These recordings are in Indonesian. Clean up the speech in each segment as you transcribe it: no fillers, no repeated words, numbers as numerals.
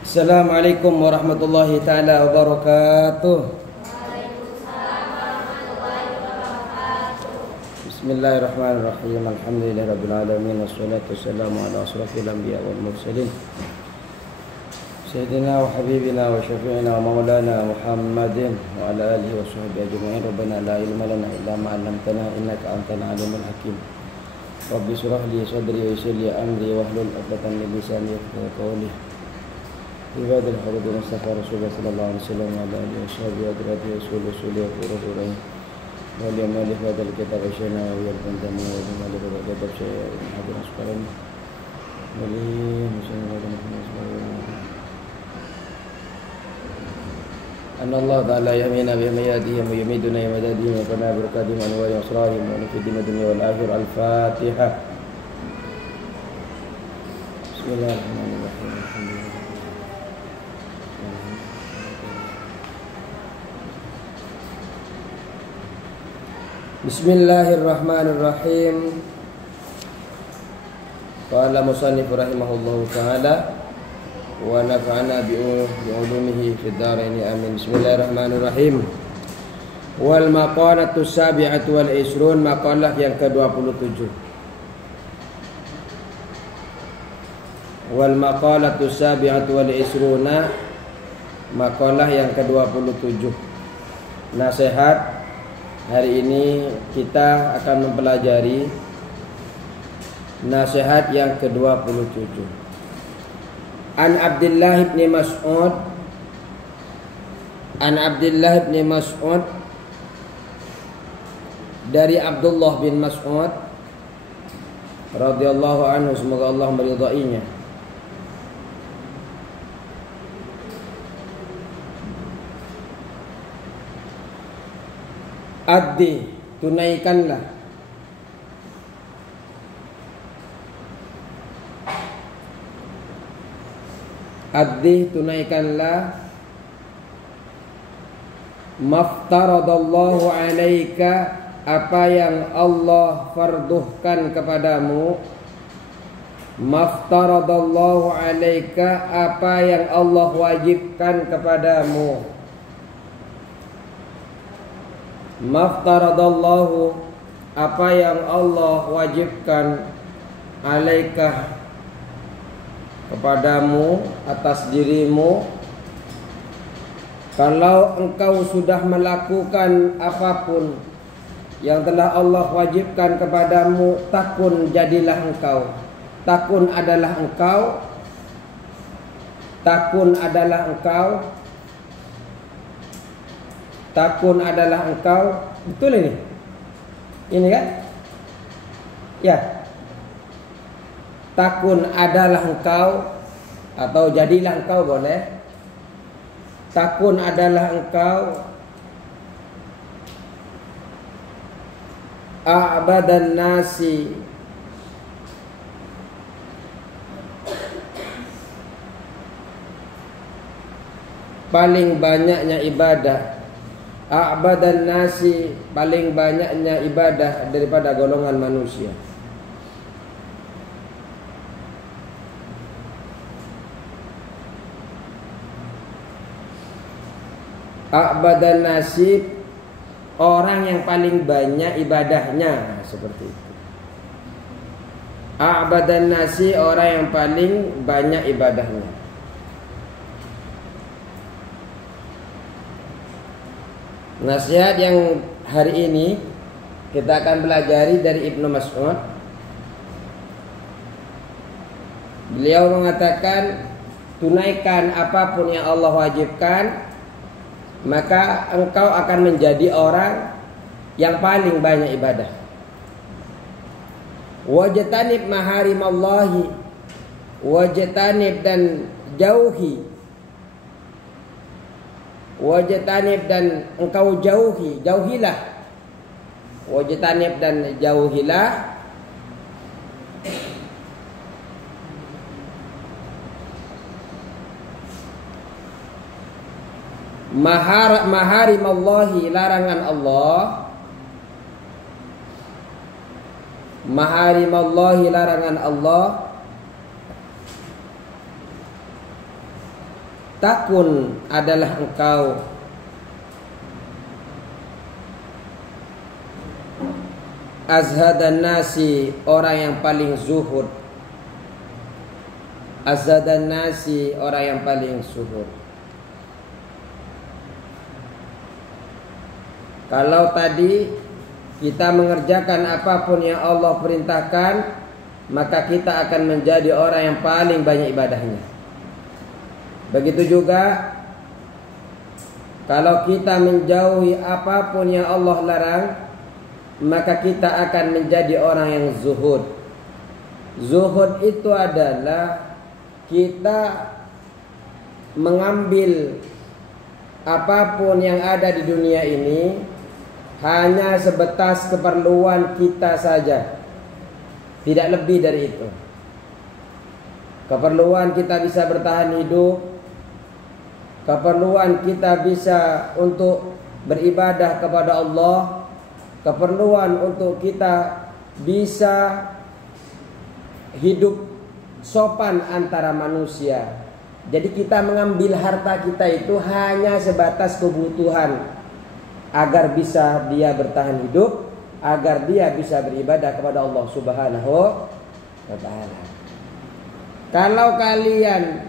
Assalamualaikum warahmatullahi taala wabarakatuh. Bismillahirrahmanirrahim. Alhamdulillahirabbil alamin wassalatu wassalamu ala asrofil anbiya wal mursalin sayyidina wa habibina wa syafi'ina wa maulana Muhammadin wa ala alihi wa sahbihi ajma'in. Rabbana la ilma lana illa ma 'allamtana innaka antal alimul hakim. Rabbi shrah li sadri wa yassir li amri wahlul 'uqdatam min lisani yafqahu qawli. Ibadul Hurudul Mustafa Rasulullah sallallahu alaihi wasallam wa ala alihi wa sahbihi adrati rasulullah wa rasulullah wal yamal hadal kitab asyana wa yalbantani wa yamal hadal kitab syai'an hadirin sekalian wali muslimin wa muslimat anna Allah ta'ala yamina bi yadihi wa yumiduna bi madadihi wa kana barakatuhu wa yusrahim wa fi dunya wal akhirah. Al-Fatihah. Bismillahirrahmanirrahim. Bismillahirrahmanirrahim. Qala musannif rahimahullahu ta'ala wa nafa'ana bi'ulumihi fid dharain amin. Bismillahirrahmanirrahim. Wal maqalatu sabi'atu wal isrun, maqalah yang ke-27. Wal maqalatu sabi'atu wal isruna, maqalah yang ke-27. Nasihat. Hari ini kita akan mempelajari nasihat yang ke-27. An Abdullah bin Mas'ud, dari Abdullah bin Mas'ud radhiyallahu anhu, semoga Allah meridainya. Addi, tunaikanlah. Addi, tunaikanlah. Maftaradallahu alaika, apa yang Allah farduhkan kepadamu. Maftaradallahu alaika, apa yang Allah wajibkan kepadamu. Maftaradallahu, apa yang Allah wajibkan, alaika, kepadamu, atas dirimu. Kalau engkau sudah melakukan apapun yang telah Allah wajibkan kepadamu, takun jadilah engkau. Takun adalah engkau. Takun adalah engkau. Takun adalah engkau. Betul ini? Ini kan? Ya. Takun adalah engkau, atau jadilah engkau boleh. Takun adalah engkau a'badan nasi, paling banyaknya ibadah. A'badan nasi, paling banyaknya ibadah daripada golongan manusia. A'badan nasi, orang yang paling banyak ibadahnya, seperti itu. A'badan nasi, orang yang paling banyak ibadahnya. Nasihat yang hari ini kita akan pelajari dari Ibnu Mas'ud. Beliau mengatakan, tunaikan apapun yang Allah wajibkan, maka engkau akan menjadi orang yang paling banyak ibadah. Wajtanib maharimallahi, wajtanib dan jauhi. Wajtanib dan engkau jauhi, jauhilah. Wajtanib dan jauhilah maharimallahi, larangan Allah. Maharimallahi, larangan Allah. takun adalah engkau azhadan nasi, orang yang paling zuhud. Azhadan nasi, orang yang paling zuhud. Kalau tadi kita mengerjakan apapun yang Allah perintahkan, maka kita akan menjadi orang yang paling banyak ibadahnya. Begitu juga kalau kita menjauhi apapun yang Allah larang, maka kita akan menjadi orang yang zuhud. Zuhud itu adalah kita mengambil apapun yang ada di dunia ini hanya sebatas keperluan kita saja, tidak lebih dari itu. Keperluan kita bisa bertahan hidup, keperluan kita bisa untuk beribadah kepada Allah, keperluan untuk kita bisa hidup sopan antara manusia. Jadi kita mengambil harta kita itu hanya sebatas kebutuhan agar bisa dia bertahan hidup, agar dia bisa beribadah kepada Allah Subhanahu wa ta'ala. Kalau kalian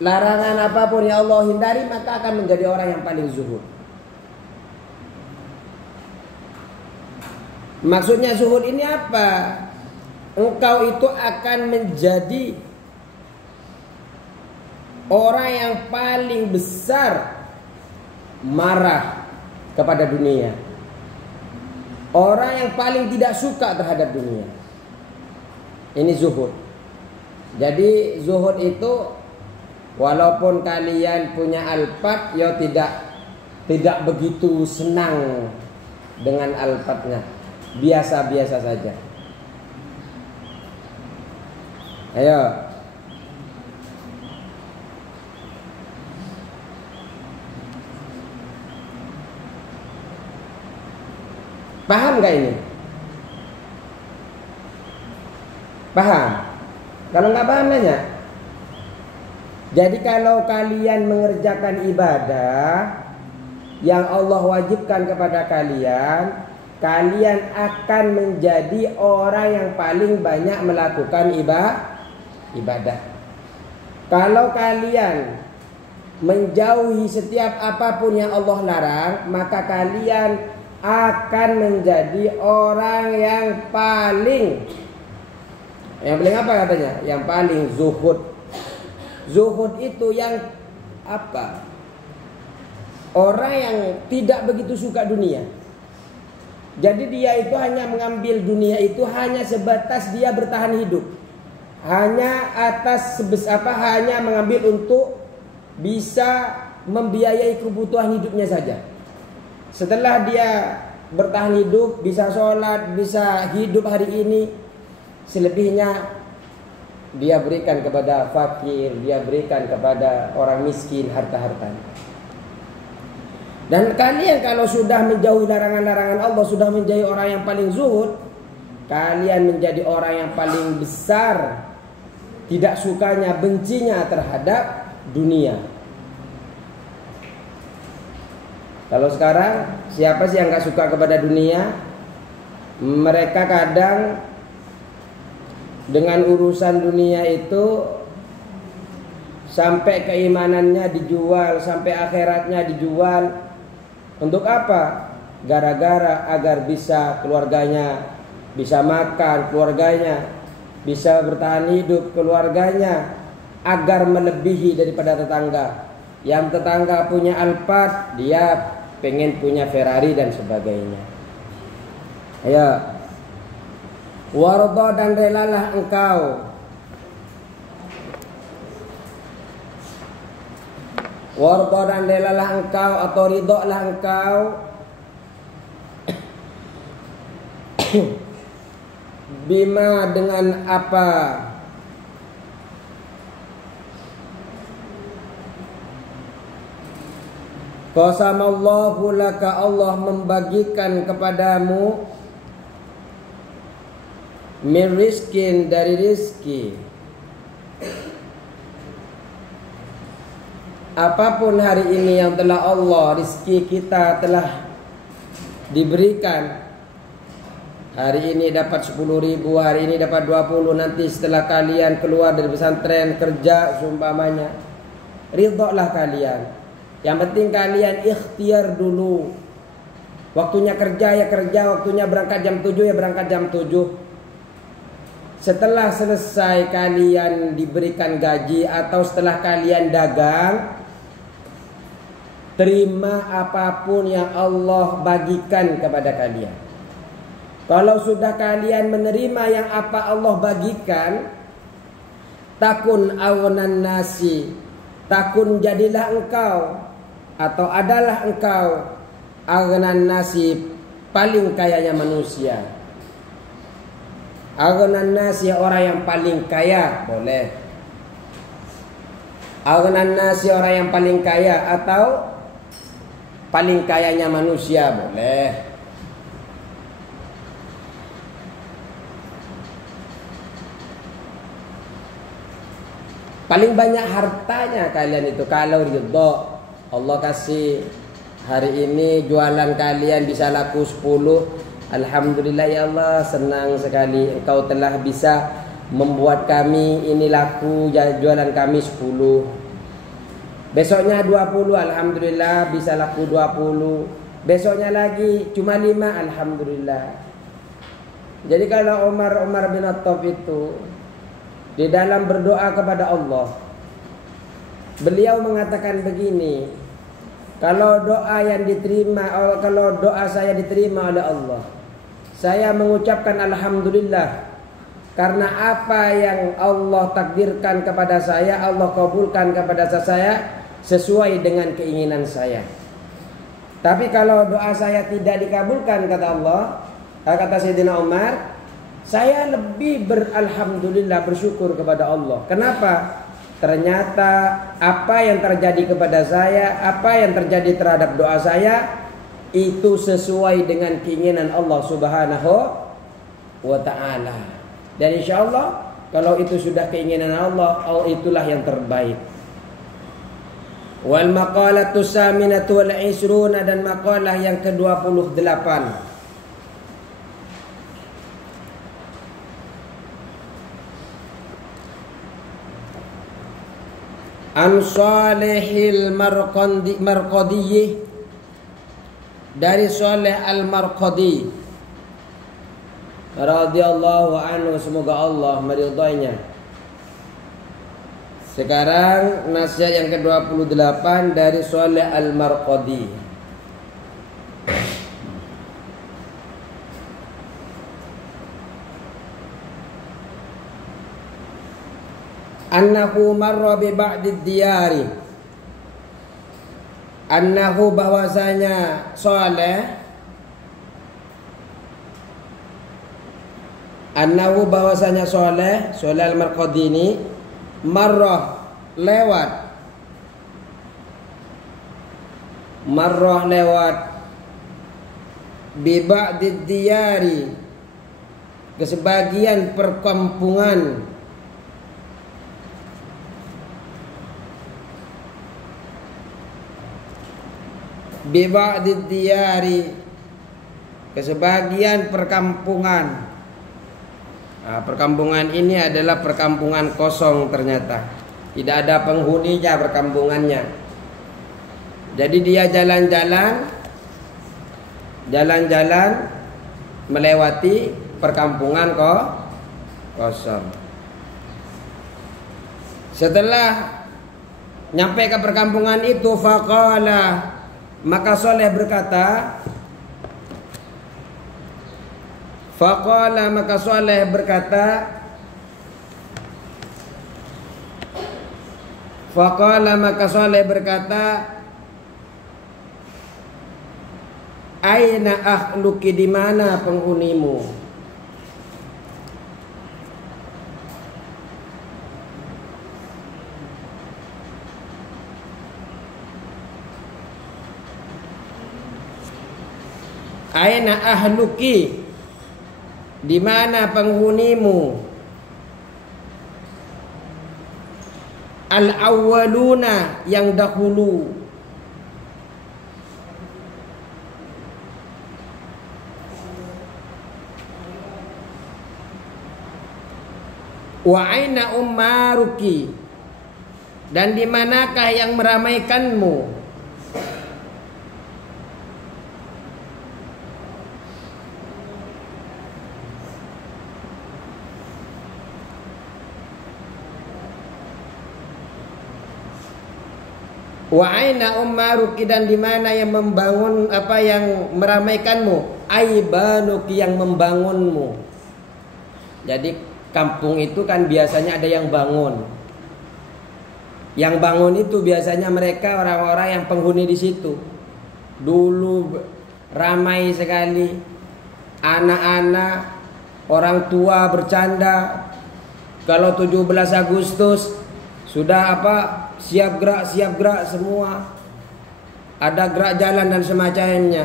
larangan apapun yang Allah hindari, maka akan menjadi orang yang paling zuhud. Maksudnya zuhud ini apa? Engkau itu akan menjadi orang yang paling besar marah kepada dunia, orang yang paling tidak suka terhadap dunia. Ini zuhud. Jadi zuhud itu walaupun kalian punya alpat, ya tidak begitu senang dengan alpatnya, biasa-biasa saja. Ayo. Paham gak ini? Paham? Kalau nggak paham nanya. Jadi kalau kalian mengerjakan ibadah yang Allah wajibkan kepada kalian, kalian akan menjadi orang yang paling banyak melakukan ibadah. Kalau kalian menjauhi setiap apapun yang Allah larang, maka kalian akan menjadi orang yang paling apa katanya? Yang paling zuhud. Zuhud itu yang apa? Orang yang tidak begitu suka dunia. Jadi dia itu hanya mengambil dunia itu hanya sebatas dia bertahan hidup. Hanya hanya mengambil untuk bisa membiayai kebutuhan hidupnya saja. Setelah dia bertahan hidup, bisa sholat, bisa hidup hari ini, selebihnya dia berikan kepada fakir, dia berikan kepada orang miskin harta-hartanya. Dan kalian kalau sudah menjauhi larangan-larangan Allah, sudah menjadi orang yang paling zuhud, kalian menjadi orang yang paling besar tidak sukanya, bencinya terhadap dunia. Kalau sekarang siapa sih yang gak suka kepada dunia? Mereka kadang dengan urusan dunia itu sampai keimanannya dijual, sampai akhiratnya dijual. Untuk apa? Gara-gara agar bisa keluarganya bisa makan, keluarganya bisa bertahan hidup, keluarganya agar melebihi daripada tetangga. Yang tetangga punya Alphard, dia pengen punya Ferrari dan sebagainya. Ya. Warda dan relalah engkau. Warda dan relalah engkau atau ridholah engkau bima dengan apa qasamallahu laka Allah membagikan kepadamu min rizkin dari rizki apapun hari ini yang telah Allah, rizki kita telah diberikan. Hari ini dapat 10.000, hari ini dapat 20, nanti setelah kalian keluar dari pesantren kerja seumpamanya, ridholah kalian. Yang penting kalian ikhtiar dulu. Waktunya kerja ya kerja, waktunya berangkat jam 7 ya berangkat jam 7. Setelah selesai kalian diberikan gaji atau setelah kalian dagang, terima apapun yang Allah bagikan kepada kalian. Kalau sudah kalian menerima yang apa Allah bagikan, takun awnan nasi, takun jadilah engkau atau adalah engkau awnan nasi, paling kayanya manusia. Awnan nasi, orang yang paling kaya, boleh. Awnan nasi, orang yang paling kaya atau paling kayanya manusia, boleh. Paling banyak hartanya kalian itu kalau ridho. Allah kasih hari ini jualan kalian bisa laku 10. Alhamdulillah ya Allah, senang sekali engkau telah bisa membuat kami ini laku, jualan kami 10. Besoknya 20, alhamdulillah bisa laku 20. Besoknya lagi cuma 5, alhamdulillah. Jadi kalau Umar bin Khattab itu di dalam berdoa kepada Allah, beliau mengatakan begini, kalau doa yang diterima, kalau doa saya diterima oleh Allah, saya mengucapkan alhamdulillah karena apa yang Allah takdirkan kepada saya, Allah kabulkan kepada saya sesuai dengan keinginan saya. Tapi kalau doa saya tidak dikabulkan, kata Allah, kata Sayyidina Umar, saya lebih beralhamdulillah, bersyukur kepada Allah. Kenapa? Ternyata apa yang terjadi kepada saya, apa yang terjadi terhadap doa saya, itu sesuai dengan keinginan Allah Subhanahu wa ta'ala. Dan insya Allah kalau itu sudah keinginan Allah, itulah yang terbaik. Wal maqalatu saminatu wal isruna, dan maqalah yang ke-28. An Salihil Marqadiyyi, dari Salih Al-Marqadi radhiyallahu anhu, semoga Allah meridainya. Sekarang nasihat yang ke-28 dari Salih Al-Marqadi. Annahu marra bi ba'di diyari, annahu, bahwasanya Saleh, annahu, bahwasanya Saleh Al-Marqadi ini, marrah, lewat, bi ba'di diyari, ke sebagian perkampungan, bi ba'di diyari, ke sebagian perkampungan. Nah, perkampungan ini adalah perkampungan kosong, ternyata tidak ada penghuninya perkampungannya. Jadi dia jalan-jalan melewati perkampungan kosong. Setelah nyampe ke perkampungan itu, faqala, maka Saleh berkata, faqala, maka Saleh berkata, faqala, maka Saleh berkata, aina akhluki, di mana penghunimu? Aina ahluki, di mana penghunimu? al-awwaluna yang dahulu. Wa aina ummaruki, dan di manakah yang meramaikanmu? Wa aina ummaruki, dan di mana yang membangun, apa yang meramaikanmu? Aibanuki, yang membangunmu. Jadi kampung itu kan biasanya ada yang bangun. Yang bangun itu biasanya mereka orang-orang yang penghuni di situ. Dulu ramai sekali, anak-anak, orang tua bercanda. Kalau 17 Agustus sudah siap gerak semua. Ada gerak jalan dan semacamnya.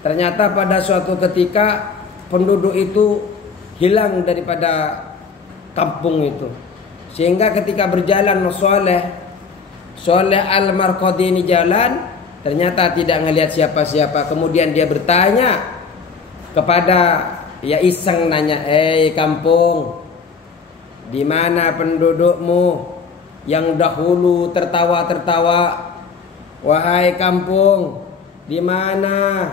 Ternyata pada suatu ketika penduduk itu hilang daripada kampung itu. Sehingga ketika berjalan Soleh Al-Marqadi ini jalan, ternyata tidak ngelihat siapa-siapa. Kemudian dia bertanya kepada, ya iseng nanya, kampung, di mana pendudukmu yang dahulu tertawa-tertawa? Wahai kampung, di mana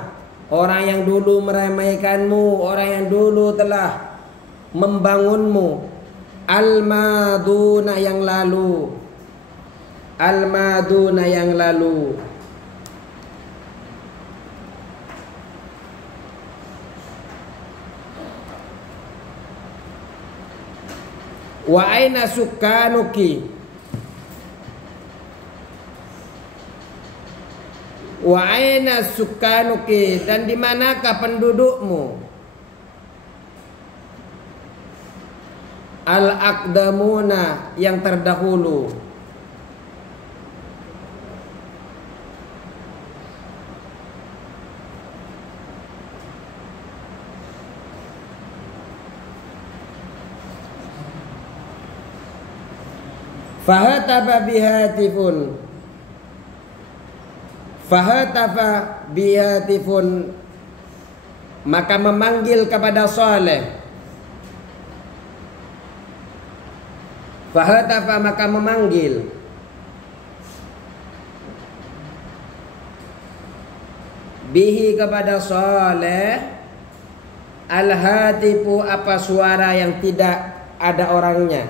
orang yang dulu meramaikanmu, orang yang dulu telah membangunmu? Al-maduna yang lalu. Al-maduna yang lalu. Wa aina sukanuki, wa aina sukanuki, dan di manakah pendudukmu? Al-aqdamuna, yang terdahulu. Fahatafa bihatifun, maka memanggil kepada Saleh. Fahatafa, maka memanggil. Bihi, kepada Saleh. Al-hatifu, apa suara yang tidak ada orangnya.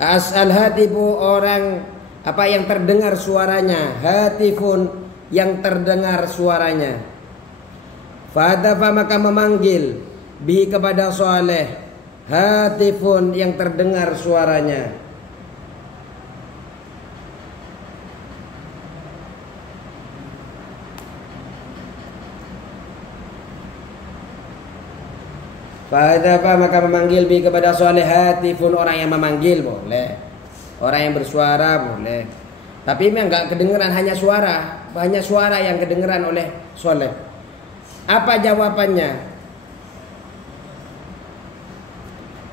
Al-hatifu, orang apa yang terdengar suaranya. Hatifun, yang terdengar suaranya. Fahatafa, maka memanggil. Bihi, kepada Saleh. Hatifun, yang terdengar suaranya. Fahadafa, maka memanggil bi kepada Saleh. Hatifun, orang yang memanggil boleh, orang yang bersuara boleh. Tapi memang enggak kedengeran, hanya suara yang kedengeran oleh Saleh. Apa jawabannya?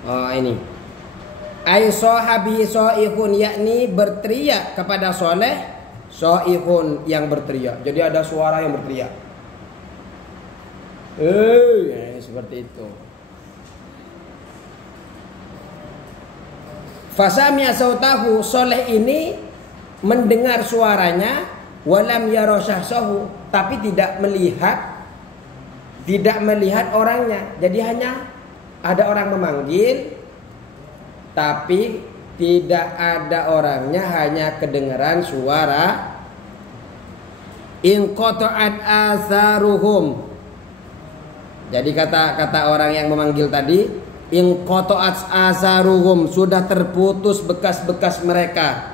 Oh, ini. Ai sahabi saihun, yakni berteriak kepada Saleh. Saihun, yang berteriak. Jadi ada suara yang berteriak. Seperti itu. Fasami'a sautahu, Saleh ini mendengar suaranya, walam yara syahsahu, tapi tidak melihat orangnya. Jadi hanya ada orang memanggil, tapi tidak ada orangnya, hanya kedengaran suara. In qata'at asaruhum. Jadi kata orang yang memanggil tadi, in qata'at asaruhum, sudah terputus bekas-bekas mereka.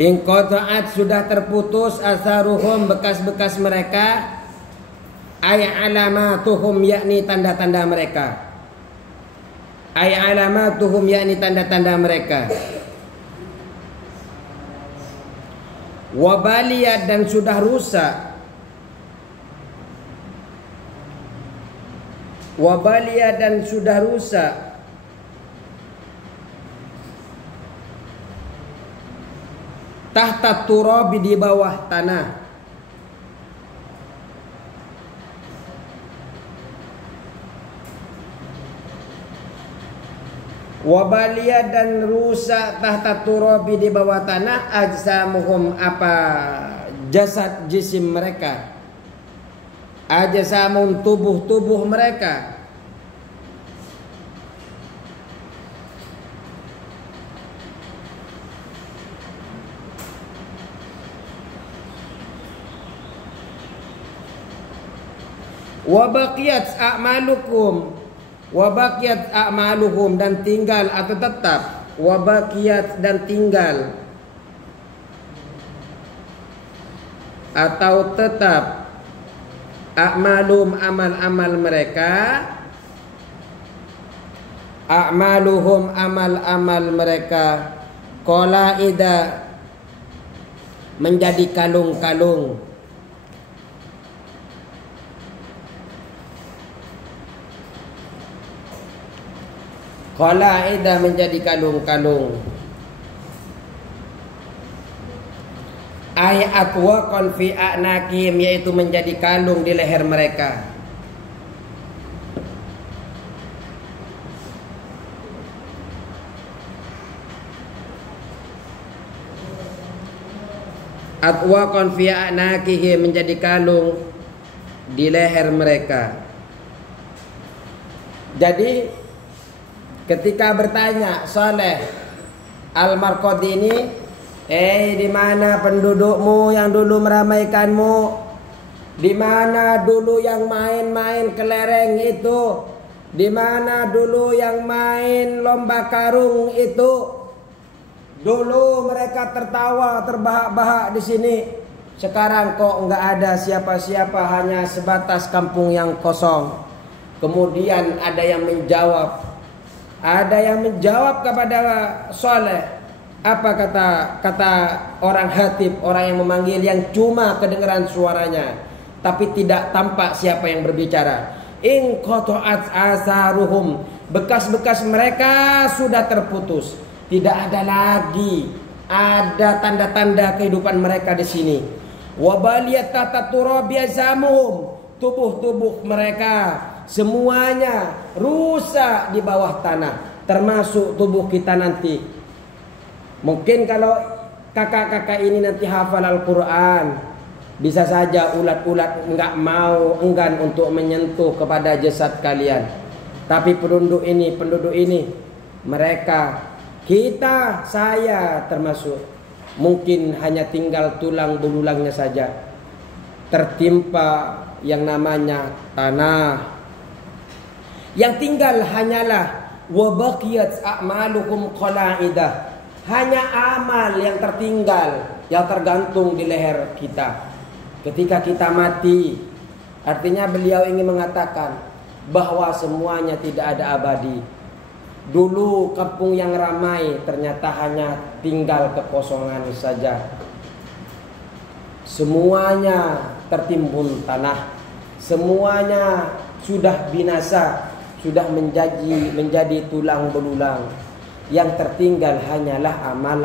In qata'at, sudah terputus, asaruhum, bekas-bekas mereka. Ay alamatuhum, yakni tanda-tanda mereka. Ay alamatuhum, yakni tanda-tanda mereka. Wabaliyat dan sudah rusak. Wabaliyat dan sudah rusak. Tahta turabi di bawah tanah. Wabaliyat dan rusak tahta turabi di bawah tanah ajsamuhum apa jasad jisim mereka, ajsamun tubuh mereka. Wabaqiyat a'malukum, wabaqiyat a'maluhum dan tinggal atau tetap, wabaqiyat dan tinggal atau tetap, a'malum amal-amal mereka, a'maluhum amal-amal mereka, qalaida menjadi kalung-kalung. Qalaida menjadi kalung-kalung. Ayat waqan fi a'naqihim, yaitu menjadi kalung di leher mereka. Atwaqan fi a'naqihim menjadi kalung di leher mereka. Jadi ketika bertanya Saleh Al-Marqadi ini, di mana pendudukmu yang dulu meramaikanmu? Di mana dulu yang main-main kelereng itu? Di mana dulu yang main lomba karung itu? Dulu mereka tertawa terbahak-bahak di sini. Sekarang kok enggak ada siapa-siapa, hanya sebatas kampung yang kosong. Kemudian ada yang menjawab kepada Saleh. Apa kata orang Hatib, orang yang memanggil, yang cuma kedengaran suaranya tapi tidak tampak siapa yang berbicara. In qata'at asaruhum, bekas-bekas mereka sudah terputus. Tidak ada lagi ada tanda-tanda kehidupan mereka di sini. Wabaliyat tahta turabi azamuhum, tubuh-tubuh mereka semuanya rusak di bawah tanah, termasuk tubuh kita nanti. Mungkin kalau kakak-kakak ini nanti hafal Al-Quran, bisa saja ulat-ulat enggan untuk menyentuh kepada jasad kalian. Tapi penduduk ini, mereka, kita, saya termasuk, mungkin hanya tinggal tulang belulangnya saja, tertimpa yang namanya tanah. Yang tinggal hanyalah wabaqiyat a'malukum qalaidah, hanya amal yang tertinggal, yang tergantung di leher kita ketika kita mati. Artinya beliau ingin mengatakan bahwa semuanya tidak ada abadi. Dulu kampung yang ramai ternyata hanya tinggal kekosongan saja. Semuanya tertimbun tanah, semuanya sudah binasa, sudah menjadi tulang belulang. Yang tertinggal hanyalah amal.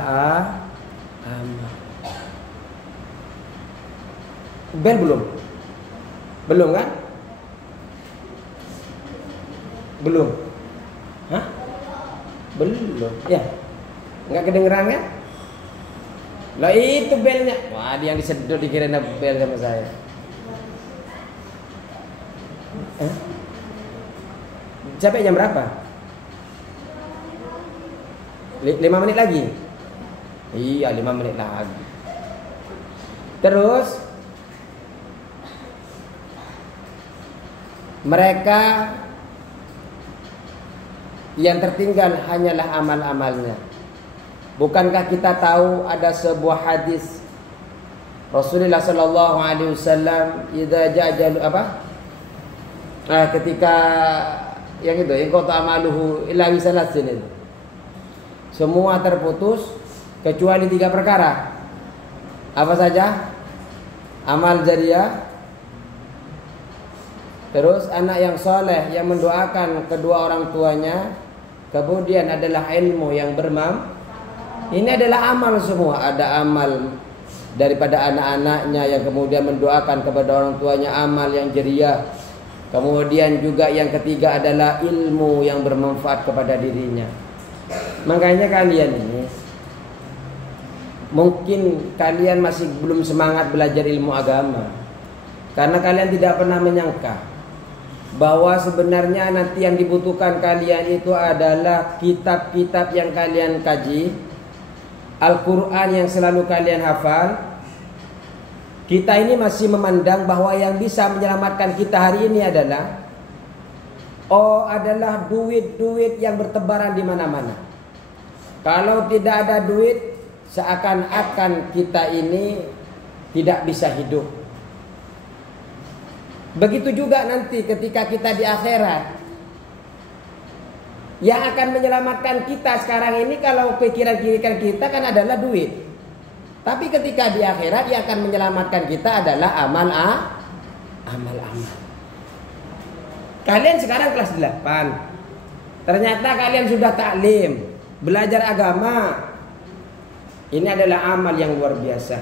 Bel belum kan? Belum. Hah? Belum. Ya. Enggak kedengeran kan? Lah itu belnya. Wah, dia yang disedot dikira bel sama saya. Sampai jam berapa? 5 menit lagi. Iya, 5 menit lagi. Terus mereka yang tertinggal hanyalah amal-amalnya. Bukankah kita tahu ada sebuah hadis Rasulullah sallallahu alaihi wasallam, idza ja'al ketika yang itu, in qata amaluhu illa bi salasin, semua terputus kecuali 3 perkara. Apa saja? Amal jariah. Terus anak yang soleh yang mendoakan kedua orang tuanya. Kemudian adalah ilmu yang bermanfaat. Ini adalah amal semua. Ada amal daripada anak-anaknya yang kemudian mendoakan kepada orang tuanya, amal yang jariah. Kemudian juga yang ketiga adalah ilmu yang bermanfaat kepada dirinya. Makanya kalian ini, mungkin kalian masih belum semangat belajar ilmu agama, karena kalian tidak pernah menyangka bahwa sebenarnya nanti yang dibutuhkan kalian itu adalah kitab-kitab yang kalian kaji, Al-Quran yang selalu kalian hafal. Kita ini masih memandang bahwa yang bisa menyelamatkan kita hari ini adalah duit-duit yang bertebaran di mana-mana. Kalau tidak ada duit, seakan-akan kita ini tidak bisa hidup. Begitu juga nanti ketika kita di akhirat. Yang akan menyelamatkan kita sekarang ini kalau pikiran-pikiran kita kan adalah duit. Tapi ketika di akhirat yang akan menyelamatkan kita adalah amal. Kalian sekarang kelas 8. Ternyata kalian sudah taklim, belajar agama. Ini adalah amal yang luar biasa.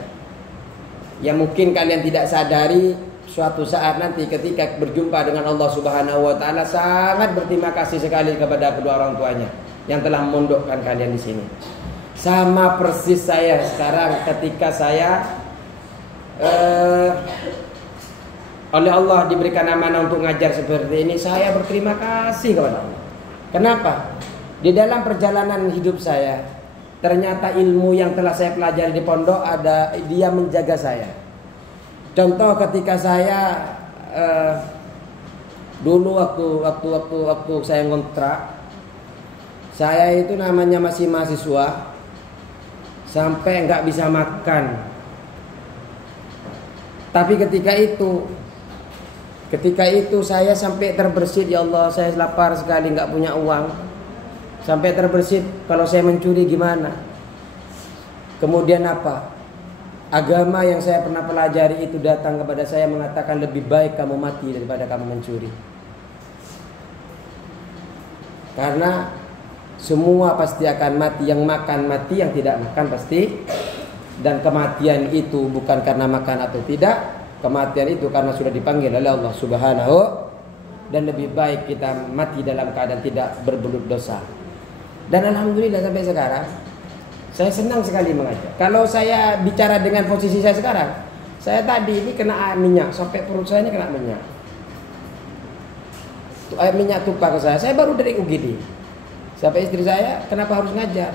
Yang mungkin kalian tidak sadari, suatu saat nanti ketika berjumpa dengan Allah Subhanahu wa taala sangat berterima kasih sekali kepada kedua orang tuanya yang telah memondokkan kalian di sini. Sama persis saya sekarang ketika saya oleh Allah diberikan amanah untuk ngajar seperti ini, saya berterima kasih kepada Allah. Kenapa? Di dalam perjalanan hidup saya, ternyata ilmu yang telah saya pelajari di pondok dia menjaga saya. Contoh ketika saya dulu waktu saya ngontrak, saya itu namanya masih mahasiswa, sampai nggak bisa makan. Tapi ketika itu saya sampai terbersit, ya Allah saya lapar sekali, nggak punya uang. Sampai terbersit, kalau saya mencuri gimana? Kemudian apa? Agama yang saya pernah pelajari itu datang kepada saya mengatakan lebih baik kamu mati daripada kamu mencuri. Karena semua pasti akan mati, yang makan mati, yang tidak makan pasti. Dan kematian itu bukan karena makan atau tidak, kematian itu karena sudah dipanggil oleh Allah Subhanahu. Dan lebih baik kita mati dalam keadaan tidak berbuat dosa. Dan alhamdulillah sampai sekarang saya senang sekali mengajar. Kalau saya bicara dengan posisi saya sekarang, saya tadi ini kena minyak, sampai perut saya ini kena minyak. Air minyak tumpah ke saya baru dari UGD. Sampai istri saya, kenapa harus ngajar?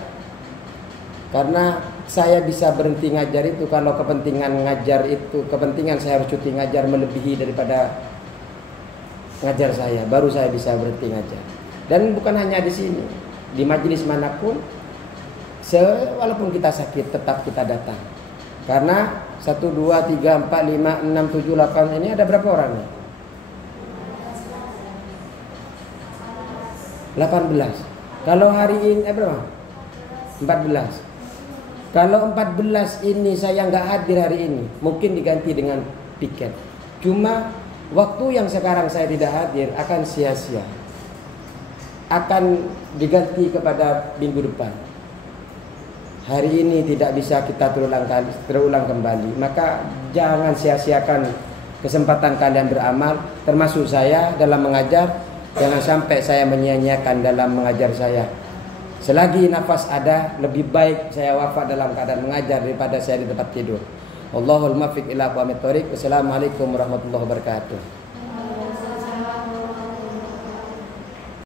Karena saya bisa berhenti ngajar itu kalau kepentingan ngajar itu, kepentingan saya harus cuti ngajar melebihi daripada ngajar saya, baru saya bisa berhenti ngajar. Dan bukan hanya di sini, di majelis manapun, walaupun kita sakit tetap kita datang. Karena 1, 2, 3, 4, 5, 6, 7, 8 ini ada berapa orang nih? 18. Kalau hari ini berapa? 14. Kalau 14 ini saya nggak hadir hari ini, mungkin diganti dengan piket. Cuma waktu yang sekarang saya tidak hadir akan sia-sia. Akan diganti kepada minggu depan. Hari ini tidak bisa kita terulang kembali. Maka jangan sia-siakan kesempatan kalian beramal, termasuk saya dalam mengajar. Jangan sampai saya menyia-nyiakan dalam mengajar saya. Selagi nafas ada, lebih baik saya wafat dalam keadaan mengajar daripada saya di tempat tidur. Wallahul muwaffiq ila aqwamit thoriq. Wassalamualaikum warahmatullahi wabarakatuh.